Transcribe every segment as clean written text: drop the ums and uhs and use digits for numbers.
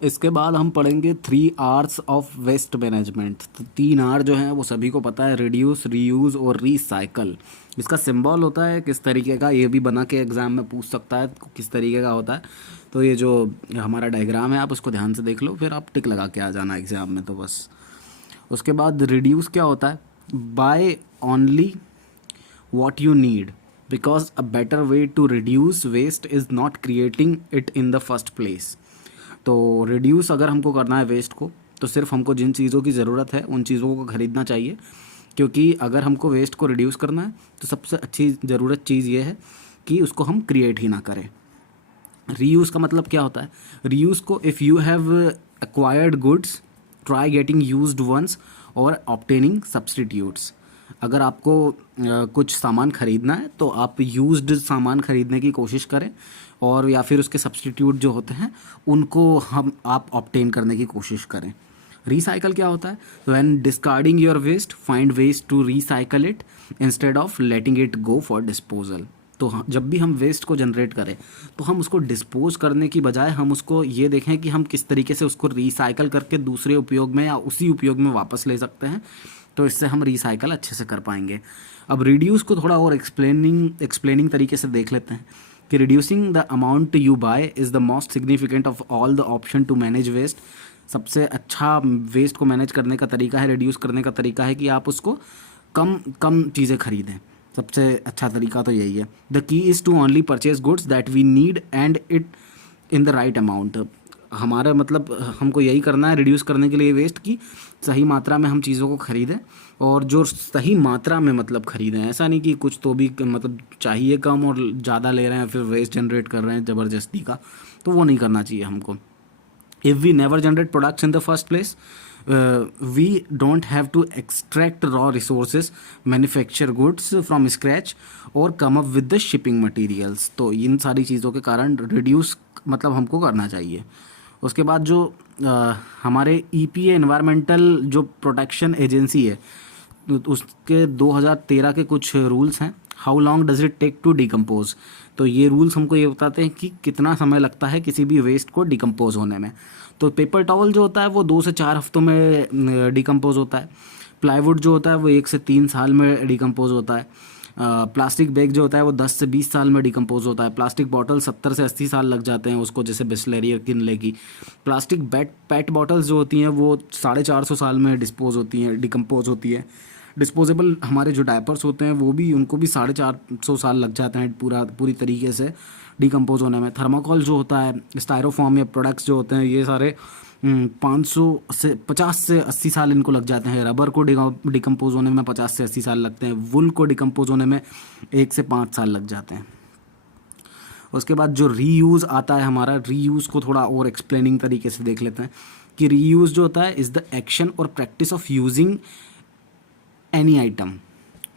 इसके बाद हम पढ़ेंगे 3 R's ऑफ वेस्ट मैनेजमेंट। तो 3 R जो हैं वो सभी को पता है, रिड्यूस, रीयूज़ और रिसाइकल। इसका सिंबल होता है किस तरीके का, ये भी बना के एग्ज़ाम में पूछ सकता है किस तरीके का होता है। तो ये जो हमारा डायग्राम है आप उसको ध्यान से देख लो, फिर आप टिक लगा के आ जाना एग्ज़ाम में। तो बस उसके बाद रिड्यूस क्या होता है, buy only what you need because a better way to reduce waste is not creating it in the first place। तो रिड्यूस अगर हमको करना है वेस्ट को, तो सिर्फ हमको जिन चीज़ों की ज़रूरत है उन चीज़ों को खरीदना चाहिए, क्योंकि अगर हमको वेस्ट को रिड्यूस करना है तो सबसे अच्छी ज़रूरत चीज़ ये है कि उसको हम क्रिएट ही ना करें। रीयूज़ का मतलब क्या होता है, रीयूज़ को if you have acquired goods try getting used ones or obtaining substitutes. अगर आपको कुछ सामान ख़रीदना है तो आप यूज्ड सामान ख़रीदने की कोशिश करें, और या फिर उसके सब्सटीट्यूट जो होते हैं उनको आप ऑब्टेन करने की कोशिश करें। रिसाइकल क्या होता है, when discarding your waste find ways to recycle it instead of letting it go for disposal. तो जब भी हम वेस्ट को जनरेट करें तो हम उसको डिस्पोज करने की बजाय हम उसको ये देखें कि हम किस तरीके से उसको रिसाइकल करके दूसरे उपयोग में या उसी उपयोग में वापस ले सकते हैं। तो इससे हम रिसाइकल अच्छे से कर पाएंगे। अब रिड्यूस को थोड़ा और एक्सप्लेनिंग तरीके से देख लेते हैं कि reducing the amount you buy is the most significant of all the option to manage waste. सबसे अच्छा वेस्ट को मैनेज करने का तरीका है, रिड्यूस करने का तरीका है कि आप उसको कम कम चीज़ें खरीदें। सबसे अच्छा तरीका तो यही है। The key is to only purchase goods that we need and it in the right amount. हमारा मतलब हमको यही करना है रिड्यूस करने के लिए वेस्ट की, सही मात्रा में हम चीज़ों को ख़रीदें, और जो सही मात्रा में मतलब ख़रीदें। ऐसा नहीं कि कुछ तो भी मतलब चाहिए कम और ज़्यादा ले रहे हैं फिर वेस्ट जनरेट कर रहे हैं ज़बरदस्ती का, तो वो नहीं करना चाहिए हमको। If we never generate products in the first place we don't have to extract raw resources, manufacture goods from scratch और come up with the shipping materials. तो इन सारी चीज़ों के कारण रिड्यूस मतलब हमको करना चाहिए। उसके बाद जो हमारे EPA एनवायरमेंटल जो प्रोटेक्शन एजेंसी है, उसके 2013 के कुछ रूल्स हैं। How long does it take to decompose. तो ये रूल्स हमको ये बताते हैं कि कितना समय लगता है किसी भी वेस्ट को डिकम्पोज होने में। तो पेपर टॉवल जो होता है वो 2 से 4 हफ्तों में डिकम्पोज होता है। प्लाईवुड जो होता है वो 1 से 3 साल में डिकम्पोज होता है। प्लास्टिक बैग जो होता है वो 10 से 20 साल में डिकम्पोज होता है। प्लास्टिक बॉटल 70 से 80 साल लग जाते हैं उसको, जैसे बिस्लेरी किनले की। प्लास्टिक पेट बॉटल्स जो होती हैं वो 450 साल में डिकम्पोज होती है। डिस्पोजेबल हमारे जो डायपर्स होते हैं वो भी, उनको भी 450 साल लग जाते हैं पूरी तरीके से डिकम्पोज होने में। थर्माकोल जो होता है, स्टायरोफॉर्म या प्रोडक्ट्स जो होते हैं, ये सारे 50 से 80 साल इनको लग जाते हैं। रबर को डिकम्पोज होने में 50 से 80 साल लगते हैं। वुल को डिकम्पोज होने में 1 से 5 साल लग जाते हैं। उसके बाद जो रीयूज़ आता है हमारा, रीयूज़ को थोड़ा और एक्सप्लेनिंग तरीके से देख लेते हैं कि रीयूज़ जो होता है इज़ द एक्शन और practice of using any item.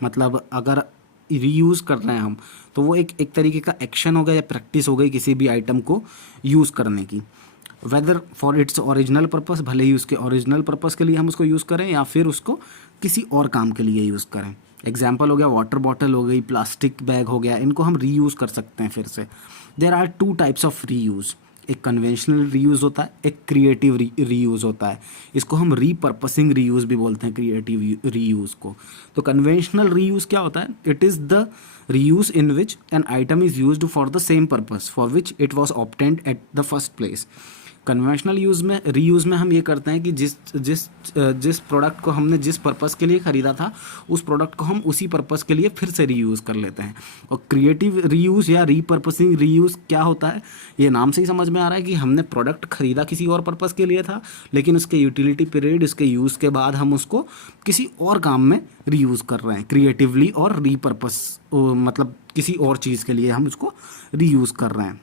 मतलब अगर रीयूज़ कर रहे हैं हम तो वो एक तरीके का एक्शन हो गया या प्रैक्टिस हो गई किसी भी आइटम को यूज़ करने की। Whether for its original purpose, भले ही उसके ओरिजिनल पर्पस के लिए हम उसको यूज़ करें या फिर उसको किसी और काम के लिए यूज़ करें। एग्जाम्पल हो गया वाटर बॉटल हो गई, प्लास्टिक बैग हो गया, इनको हम रीयूज़ कर सकते हैं फिर से। There are 2 types of reuse, एक कन्वेंशनल रीयूज़ होता है, एक क्रिएटिव रीयूज़ होता है। इसको हम रीपर्पसिंग रीयूज़ भी बोलते हैं, क्रिएटिव रीयूज़ को। तो कन्वेंशनल रीयूज़ क्या होता है, it is the reuse in which an item is used for the same purpose for which it was obtained at the first place. Conventional reuse में हम ये करते हैं कि जिस प्रोडक्ट को हमने जिस पर्पस के लिए ख़रीदा था उस प्रोडक्ट को हम उसी पर्पस के लिए फिर से रीयूज़ कर लेते हैं। और क्रिएटिव रीयूज़ या रीपर्पसिंग रीयूज़ क्या होता है, ये नाम से ही समझ में आ रहा है कि हमने प्रोडक्ट ख़रीदा किसी और पर्पस के लिए था, लेकिन उसके यूटिलिटी पीरियड, इसके यूज़ के बाद हम उसको किसी और काम में रीयूज़ कर रहे हैं क्रिएटिवली, और रीपर्पस मतलब किसी और चीज़ के लिए हम उसको रीयूज़ कर रहे हैं।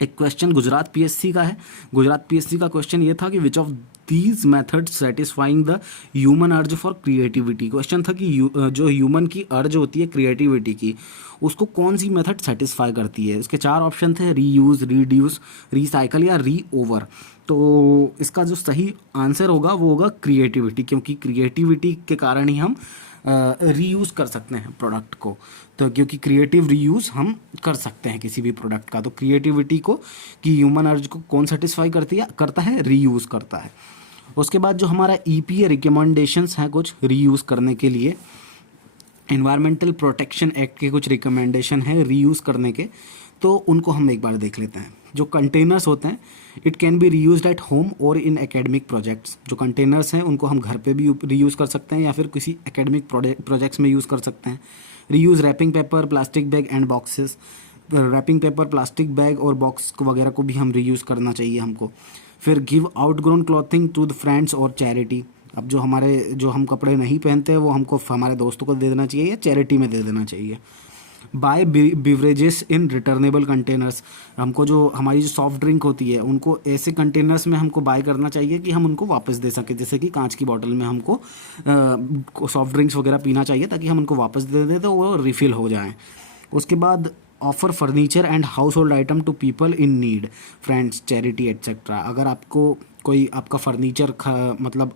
एक क्वेश्चन गुजरात PSC का है। गुजरात PSC का क्वेश्चन ये था कि which of these methods satisfying the human urge for creativity. Question था कि जो ह्यूमन की अर्ज होती है क्रिएटिविटी की, उसको कौन सी मेथड सेटिस्फाई करती है। उसके 4 ऑप्शन थे, रीयूज़, रीड्यूस, रीसाइकल या री ओवर। तो इसका जो सही आंसर होगा वो होगा क्रिएटिविटी, क्योंकि क्रिएटिविटी के कारण ही हम रीयूज़ कर सकते हैं प्रोडक्ट को। तो क्योंकि क्रिएटिव रीयूज़ हम कर सकते हैं किसी भी प्रोडक्ट का, तो क्रिएटिविटी को कि ह्यूमन अर्ज को कौन सेटिस्फाई करता है, रीयूज़ करता है। उसके बाद जो हमारा EPA रिकमेंडेशंस हैं कुछ रीयूज़ करने के लिए, एनवायरमेंटल प्रोटेक्शन एक्ट के कुछ रिकमेंडेशन है रीयूज़ करने के, तो उनको हम एक बार देख लेते हैं। जो कंटेनर्स होते हैं, it can be reused at home और इन एकेडमिक प्रोजेक्ट्स। जो कंटेनर्स हैं उनको हम घर पे भी रीयूज़ कर सकते हैं या फिर किसी एकेडमिक प्रोजेक्ट्स में यूज़ कर सकते हैं। Reuse wrapping paper, plastic bag and boxes. Wrapping paper, plastic bag और बॉक्स वगैरह को भी हम रीयूज़ करना चाहिए हमको। फिर give outgrown clothing to the friends और चैरिटी। अब जो हम कपड़े नहीं पहनते हैं वो हमको हमारे दोस्तों को दे देना चाहिए या चैरिटी में दे देना चाहिए। बाय बिवरेजेस इन रिटर्नेबल कंटेनर्स। हमको जो हमारी जो सॉफ्ट ड्रिंक होती है उनको ऐसे कंटेनर्स में हमको बाय करना चाहिए कि हम उनको वापस दे सकें। जैसे कि कांच की बॉटल में हमको सॉफ्ट ड्रिंक्स वगैरह पीना चाहिए ताकि हम उनको वापस दे दें तो वो रिफ़िल हो जाएं। उसके बाद offer furniture and household item to people in need, friends, charity et cetera. अगर आपको कोई आपका फर्नीचर मतलब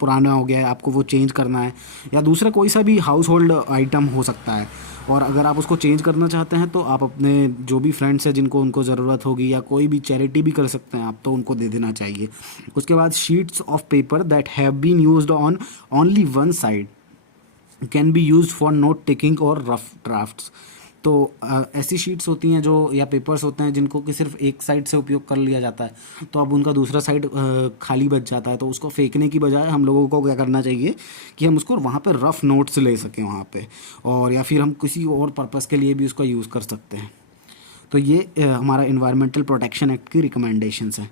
पुराना हो गया है, आपको वो चेंज करना है, या दूसरा कोई सा भी हाउस होल्ड आइटम हो सकता है, और अगर आप उसको चेंज करना चाहते हैं तो आप अपने जो भी फ्रेंड्स हैं जिनको उनको ज़रूरत होगी या कोई भी चैरिटी भी कर सकते हैं आप, तो उनको दे देना चाहिए। उसके बाद sheets of paper that have been used on only one side can be used for note taking or rough drafts. तो ऐसी शीट्स होती हैं जो या पेपर्स होते हैं जिनको कि सिर्फ एक साइड से उपयोग कर लिया जाता है, तो अब उनका दूसरा साइड खाली बच जाता है, तो उसको फेंकने की बजाय हम लोगों को क्या करना चाहिए कि हम उसको वहाँ पे रफ़ नोट्स ले सकें वहाँ पे, और या फिर हम किसी और पर्पज़ के लिए भी उसका यूज़ कर सकते हैं। तो ये हमारा इन्वायरमेंटल प्रोटेक्शन एक्ट की रिकमेंडेशंस हैं।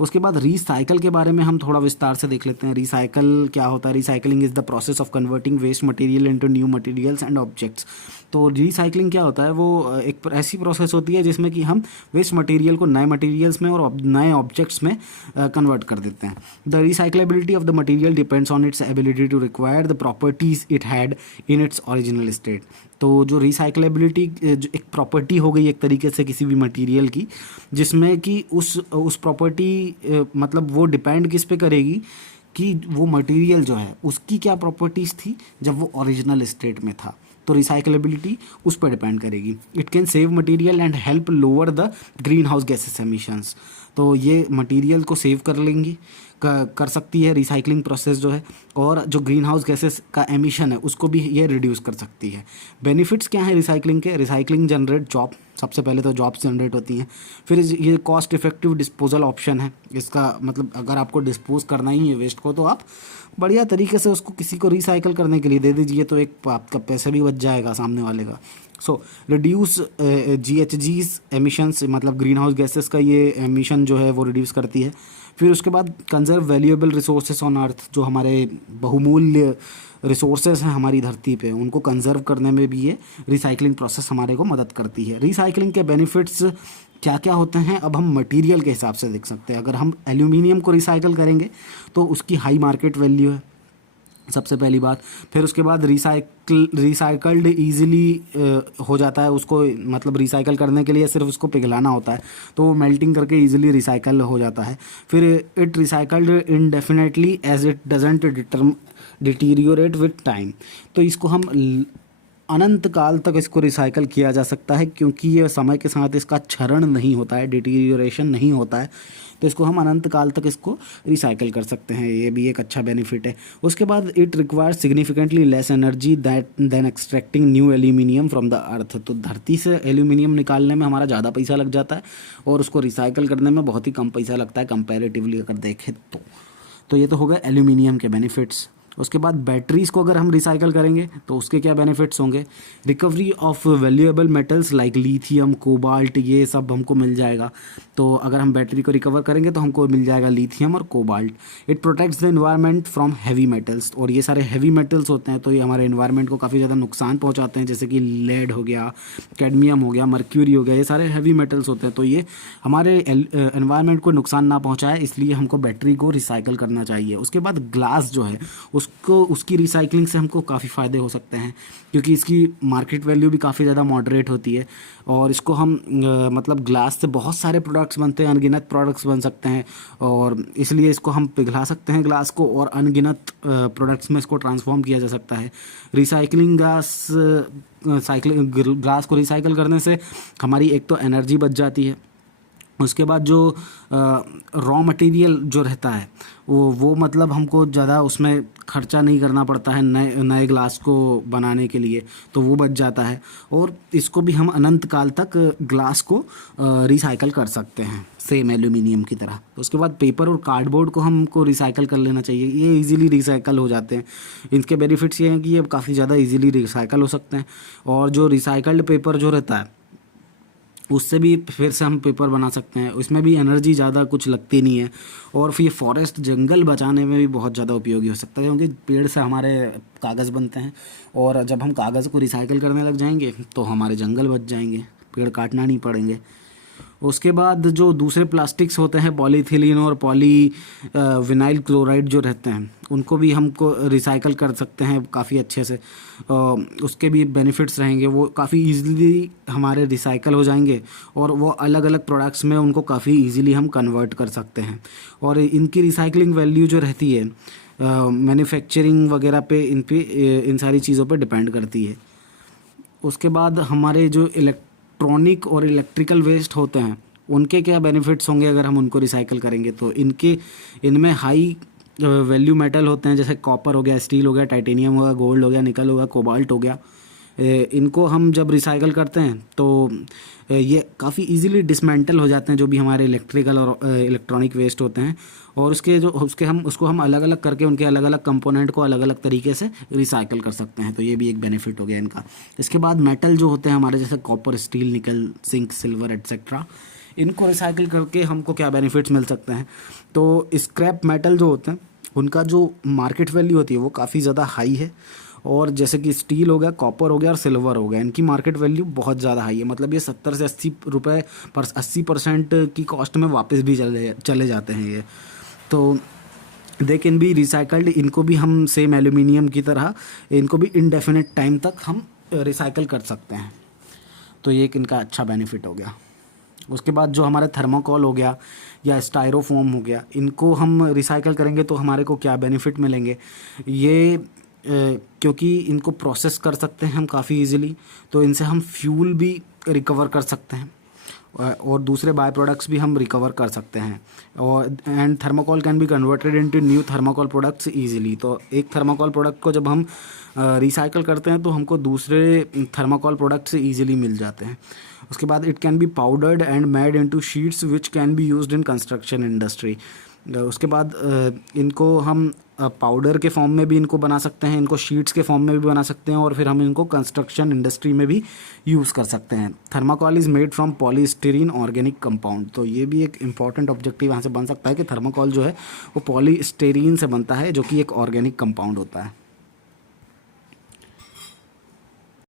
उसके बाद रिसाइकल के बारे में हम थोड़ा विस्तार से देख लेते हैं। रिसाइकल क्या होता है? Recycling is the process of converting waste material into new materials and objects. तो रिसाइकलिंग क्या होता है? वो एक ऐसी प्रोसेस होती है जिसमें कि हम वेस्ट मटेरियल को नए मटेरियल्स में और नए ऑब्जेक्ट्स में कन्वर्ट कर देते हैं। The recyclability of the material depends on its ability to require the properties it had in its original state. तो जो रिसाइक्लेबिलिटी एक प्रॉपर्टी हो गई एक तरीके से किसी भी मटेरियल की, जिसमें कि उस प्रॉपर्टी मतलब वो डिपेंड किस पे करेगी कि वो मटेरियल जो है उसकी क्या प्रॉपर्टीज़ थी जब वो ओरिजिनल स्टेट में था। तो रिसाइक्लेबिलिटी उस पर डिपेंड करेगी। It can save material and help lower the green house gases emissions. तो ये मटेरियल को सेव कर सकती है रिसाइकलिंग प्रोसेस जो है, और जो ग्रीन हाउस गैसेस का एमिशन है उसको भी ये रिड्यूस कर सकती है। बेनिफिट्स क्या है रिसाइकलिंग के? रिसाइकलिंग जनरेट जॉब, सबसे पहले तो जॉब्स जनरेट होती हैं। फिर ये कॉस्ट इफेक्टिव डिस्पोजल ऑप्शन है। इसका मतलब अगर आपको डिस्पोज करना ही है वेस्ट को, तो आप बढ़िया तरीके से उसको किसी को रिसाइकल करने के लिए दे दीजिए, तो एक आपका पैसा भी बच जाएगा सामने वाले का। सो रिड्यूस GHGs एमिशंस, मतलब ग्रीन हाउस गैसेस का ये एमिशन जो है वो रिड्यूस करती है। फिर उसके बाद conserve valuable resources on earth, जो हमारे बहुमूल्य रिसोर्सेज हैं हमारी धरती पे, उनको कंजर्व करने में भी ये रिसाइकलिंग प्रोसेस हमारे को मदद करती है। रिसाइकलिंग के बेनिफिट्स क्या क्या होते हैं अब हम मटेरियल के हिसाब से देख सकते हैं। अगर हम एल्यूमिनियम को रिसाइकल करेंगे तो उसकी हाई मार्केट वैल्यू है, सबसे पहली बात। फिर उसके बाद रिसाइकल्ड ईजिली हो जाता है, उसको मतलब रिसाइकल करने के लिए सिर्फ उसको पिघलाना होता है, तो वो मेल्टिंग करके ईजिली रिसाइकल हो जाता है। फिर it recycled indefinitely as it doesn't deteriorate with time. तो इसको हम अनंत काल तक इसको रिसाइकल किया जा सकता है, क्योंकि ये समय के साथ इसका क्षरण नहीं होता है, डिटीरियोरेशन नहीं होता है, तो इसको हम अनंत काल तक इसको रिसाइकल कर सकते हैं। ये भी एक अच्छा बेनिफिट है। उसके बाद it requires significantly less energy than extracting new aluminium from the earth. तो धरती से एल्यूमिनियम निकालने में हमारा ज़्यादा पैसा लग जाता है और उसको रिसाइकल करने में बहुत ही कम पैसा लगता है कंपैरेटिवली अगर देखें तो ये तो हो गए एल्यूमिनियम के बेनिफिट्स। उसके बाद बैटरीज़ को अगर हम रिसाइकल करेंगे तो उसके क्या बेनिफिट्स होंगे? Recovery of valuable metals like lithium, cobalt, ये सब हमको मिल जाएगा। तो अगर हम बैटरी को रिकवर करेंगे तो हमको मिल जाएगा लिथियम और cobalt. It protects the environment from heavy metals, और ये सारे हैवी मेटल्स होते हैं तो ये हमारे एनवायरनमेंट को काफ़ी ज़्यादा नुकसान पहुँचाते हैं, जैसे कि लेड हो गया, कैडमियम हो गया, मर्क्यूरी हो गया, ये सारे हैवी मेटल्स होते हैं। तो ये हमारे एनवायरनमेंट को नुकसान ना पहुँचाए, इसलिए हमको बैटरी को रिसाइकल करना चाहिए। उसके बाद ग्लास जो है उसको उसकी रिसाइकलिंग से हमको काफ़ी फ़ायदे हो सकते हैं, क्योंकि इसकी मार्केट वैल्यू भी काफ़ी ज़्यादा मॉडरेट होती है। और इसको हम मतलब ग्लास से बहुत सारे प्रोडक्ट्स बनते हैं, अनगिनत प्रोडक्ट्स बन सकते हैं, और इसलिए इसको हम पिघला सकते हैं ग्लास को, और अनगिनत प्रोडक्ट्स में इसको ट्रांसफॉर्म किया जा सकता है। रिसाइकलिंग ग्लास को रिसाइकल करने से हमारी एक तो एनर्जी बच जाती है, उसके बाद जो रॉ मटेरियल जो रहता है वो मतलब हमको ज़्यादा उसमें खर्चा नहीं करना पड़ता है नए नए ग्लास को बनाने के लिए, तो वो बच जाता है। और इसको भी हम अनंत काल तक ग्लास को रिसाइकल कर सकते हैं, सेम एल्यूमिनियम की तरह। तो उसके बाद पेपर और कार्डबोर्ड को हमको रिसाइकल कर लेना चाहिए, ये इजीली रिसाइकल हो जाते हैं। इनके बेनिफिट्स ये हैं कि ये काफ़ी ज़्यादा इजीली रिसाइकल हो सकते हैं, और जो रिसाइकल्ड पेपर जो रहता है उससे भी फिर से हम पेपर बना सकते हैं, उसमें भी एनर्जी ज़्यादा कुछ लगती नहीं है। और फिर फॉरेस्ट जंगल बचाने में भी बहुत ज़्यादा उपयोगी हो सकता है, क्योंकि पेड़ से हमारे कागज़ बनते हैं, और जब हम कागज़ को रिसाइकिल करने लग जाएंगे तो हमारे जंगल बच जाएंगे, पेड़ काटना नहीं पड़ेंगे। उसके बाद जो दूसरे प्लास्टिक्स होते हैं, पॉलीथिलीन और पॉली विनाइल क्लोराइड जो रहते हैं, उनको भी हमको रिसाइकल कर सकते हैं काफ़ी अच्छे से। उसके भी बेनिफिट्स रहेंगे, वो काफ़ी इजीली हमारे रिसाइकल हो जाएंगे, और वो अलग अलग प्रोडक्ट्स में उनको काफ़ी इजीली हम कन्वर्ट कर सकते हैं। और इनकी रिसाइकलिंग वैल्यू जो रहती है मैन्युफैक्चरिंग वगैरह पे, इन सारी चीज़ों पे डिपेंड करती है। उसके बाद हमारे जो इलेक्ट्रॉनिक और इलेक्ट्रिकल वेस्ट होते हैं, उनके क्या बेनिफिट्स होंगे अगर हम उनको रिसाइकल करेंगे तो। इनमें हाई वैल्यू मेटल होते हैं, जैसे कॉपर हो गया, स्टील हो गया, टाइटेनियम हो गया, गोल्ड हो गया, निकल हो गया, कोबाल्ट हो गया। इनको हम जब रिसाइकल करते हैं तो ये काफ़ी इजीली डिसमेंटल हो जाते हैं, जो भी हमारे इलेक्ट्रिकल और इलेक्ट्रॉनिक वेस्ट होते हैं। और उसको हम अलग अलग करके उनके अलग अलग कंपोनेंट को अलग अलग तरीके से रिसाइकल कर सकते हैं, तो ये भी एक बेनिफिट हो गया इनका। इसके बाद मेटल जो होते हैं हमारे, जैसे कॉपर, स्टील, निकल, जिंक, सिल्वर एट्सेट्रा, इनको रिसाइकिल करके हमको क्या बेनिफिट्स मिल सकते हैं। तो स्क्रैप मेटल जो होते हैं उनका जो मार्केट वैल्यू होती है वो काफ़ी ज़्यादा हाई है, और जैसे कि स्टील हो गया, कॉपर हो गया और सिल्वर हो गया, इनकी मार्केट वैल्यू बहुत ज़्यादा हाई है। मतलब ये 70 से 80 रुपये पर 80% की कॉस्ट में वापस भी चले जाते हैं ये। तो दे कैन बी रिसाइकल्ड, इनको भी हम सेम एल्यूमिनियम की तरह इनको भी इनडेफिनेट टाइम तक हम रिसाइकल कर सकते हैं, तो ये एक इनका अच्छा बेनिफिट हो गया। उसके बाद जो हमारा थर्माकोल हो गया या स्टायरोफोम हो गया, इनको हम रिसाइकल करेंगे तो हमारे को क्या बेनिफिट मिलेंगे। ये क्योंकि इनको प्रोसेस कर सकते हैं हम काफ़ी इजीली, तो इनसे हम फ्यूल भी रिकवर कर सकते हैं, और दूसरे बाय प्रोडक्ट्स भी हम रिकवर कर सकते हैं। और and thermocol can be converted into new thermocol products easily. तो एक थर्माकोल प्रोडक्ट को जब हम रिसाइकल करते हैं तो हमको दूसरे थर्माकोल प्रोडक्ट्स इजीली मिल जाते हैं। उसके बाद it can be powdered and made into sheets which can be used in construction industry. उसके बाद इनको हम पाउडर के फॉर्म में भी इनको बना सकते हैं, इनको शीट्स के फॉर्म में भी बना सकते हैं, और फिर हम इनको कंस्ट्रक्शन इंडस्ट्री में भी यूज़ कर सकते हैं। Thermocol is made from polystyrene organic compound, तो ये भी एक इंपॉर्टेंट ऑब्जेक्टिव यहाँ से बन सकता है कि थर्माकोल जो है वो पॉलीस्टीरीन से बनता है, जो कि एक ऑर्गेनिक कंपाउंड होता है।